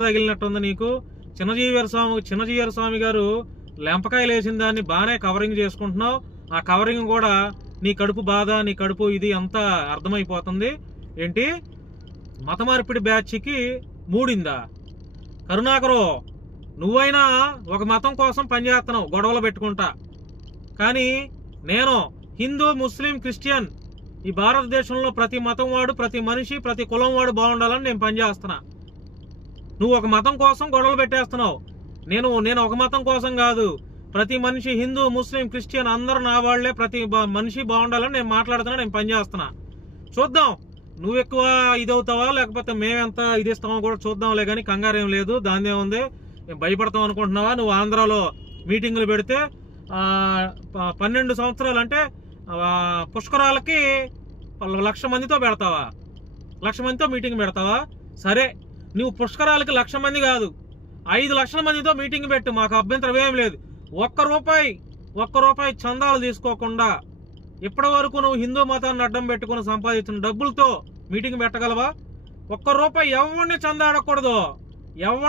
తగిలినట్టుంది నీకు. చిన్నజీవర స్వామి గారు లెంపకాయలు వేసిన దాన్ని బాగానే కవరింగ్ చేసుకుంటున్నావు. ఆ కవరింగ్ కూడా నీ కడుపు బాధ, నీ కడుపు ఇది అంతా అర్థమైపోతుంది. ఏంటి మత మార్పిడి బ్యాచ్కి మూడిందా? కరుణాకరు, నువ్వైనా ఒక మతం కోసం పనిచేస్తున్నావు గొడవలు పెట్టుకుంటా, కానీ నేను హిందూ, ముస్లిం, క్రిస్టియన్ ఈ భారతదేశంలో ప్రతి మతం వాడు, ప్రతి మనిషి, ప్రతి కులం వాడు బాగుండాలని నేను పనిచేస్తున్నా. నువ్వు ఒక మతం కోసం గొడవలు పెట్టేస్తున్నావు. నేను ఒక మతం కోసం కాదు, ప్రతి మనిషి హిందూ, ముస్లిం, క్రిస్టియన్ అందరూ నా వాళ్లే, ప్రతి మనిషి బాగుండాలని నేను మాట్లాడుతున్నా, నేను పనిచేస్తున్నా. చూద్దాం నువ్వు ఎక్కువ ఇదవుతావా లేకపోతే మేమెంత ఇదిస్తామో కూడా చూద్దాంలే, కానీ కంగారేం లేదు. దాని ఏముంది, భయపడతాం అనుకుంటున్నావా? నువ్వు ఆంధ్రాలో మీటింగులు పెడితే 12 సంవత్సరాలు అంటే పుష్కరాలకి 1,00,000 మందితో పెడతావా? 1,00,000 మందితో మీటింగ్ పెడతావా? సరే, నువ్వు పుష్కరాలకి 1,00,000 మంది కాదు, 5,00,000 మందితో మీటింగ్ పెట్టు, మాకు అభ్యంతరం ఏం లేదు. ఒక్క రూపాయి చందాలు తీసుకోకుండా ఇప్పటి వరకు నువ్వు హిందూ మతాన్ని అడ్డం పెట్టుకుని సంపాదించిన డబ్బులతో మీటింగ్ పెట్టగలవా? ఒక్క రూపాయి ఎవరిని చందా అడగకూడదు.